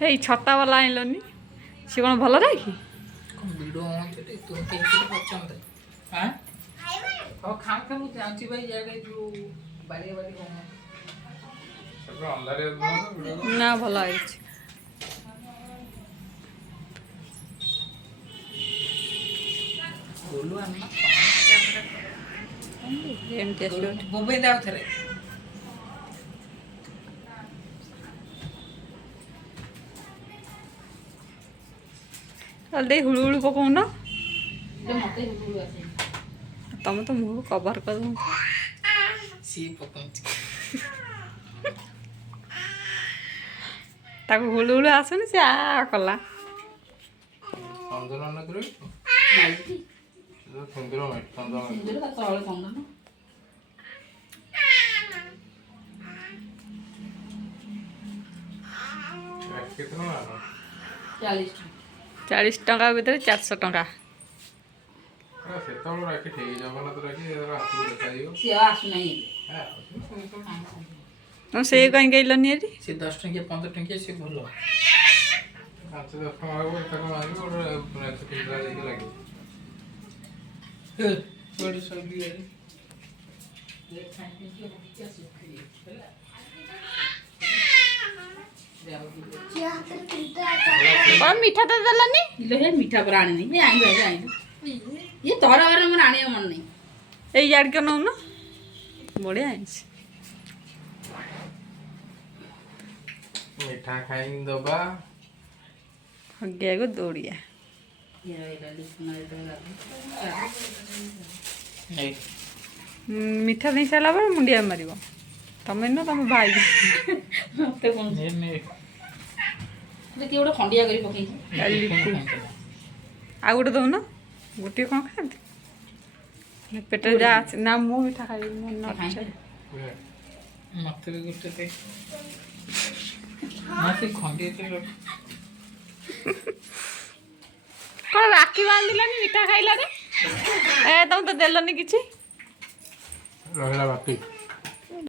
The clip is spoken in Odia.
ହେଇ ଛତା ବାଲା ଆଣିଲନି ସେ କ'ଣ ଭଲ ରାକ୍ଷୀ ଭିଡ଼ ହୁଅନ୍ତି ତୁମେ ପଚାନ୍ତେ ହଁ ଖାଉ ଖାଉ ଯାଉଛି ଭାଇ ଇଆଡ଼େ ଯେଉଁ ବାରିଆ ବାରି ନା ଭଲ ହେଇଛି ବୋଲୁ ଆନ ଏମିତି ଆସିବ ବୋବେଇ ଦାও ଥରେ ଦେଇ ହୁଳୁ ହୁଳୁ ପକଉନ ମତେ ହୁଳୁ ଆସେ ତମେ ତ ମୁହଁ କଭର କରିଦଉ ସିଏ ପକାଉଛି ତାକୁ ହୁଳୁ ହୁଳୁ ଆସୁନି ସେ ଆ କଲା ଚାଳିଶ 40 ଟଙ୍କା ଭିତରେ 400 ଟଙ୍କା ସିଏ ଆସୁନାହିଁ ତମେ ସେ କାହିଁକି ଆଇଲନି ଏଠି ସେ 10 ଟଙ୍କିଆ 15 ଟଙ୍କିଆ ସେ ଭଲ 5-10 କ'ଣ ମିଠା ତ ଦେଲାନି ମିଠା पर आने नहीं आएंगे ये तोरा बारे में आने मन नहीं ଏଇ ଇଆଡ଼େ କେଉଁ ନେଉନ ବଢ଼ିଆ ହେଇଛି ମିଠା ଖାଇ ଦବା ହଗିଆକୁ ଦୌଡ଼ିଆ ମିଠା ଦେଇ ସାରିଲା ପରେ ମୁଣ୍ଡିଆ ମାରିବ ତମେ ନୁହଁ ତମ ଭାଇ मते कोन କିଏ ଗୋଟେ ଖଣ୍ଡିଆ କରି ପକେଇଛି ଆଉ ଗୋଟେ ଦଉନ ଗୋଟିଏ କ'ଣ ଖାଆନ୍ତି ପେଟରେ ଯାହା ଅଛି ନା ମୁଁ ମିଠା ଖାଇବି ମତେ ବି ଗୋଟେ ଦେ ମତେ ଖଣ୍ଡିଆ କ'ଣ ରାକ୍ଷୀ ବାନ୍ଧିଲାନି ମିଠା ଖାଇଲାନି ଏ ତମେ ତ ଦେଲନି କିଛି ରହିଲା ବାକି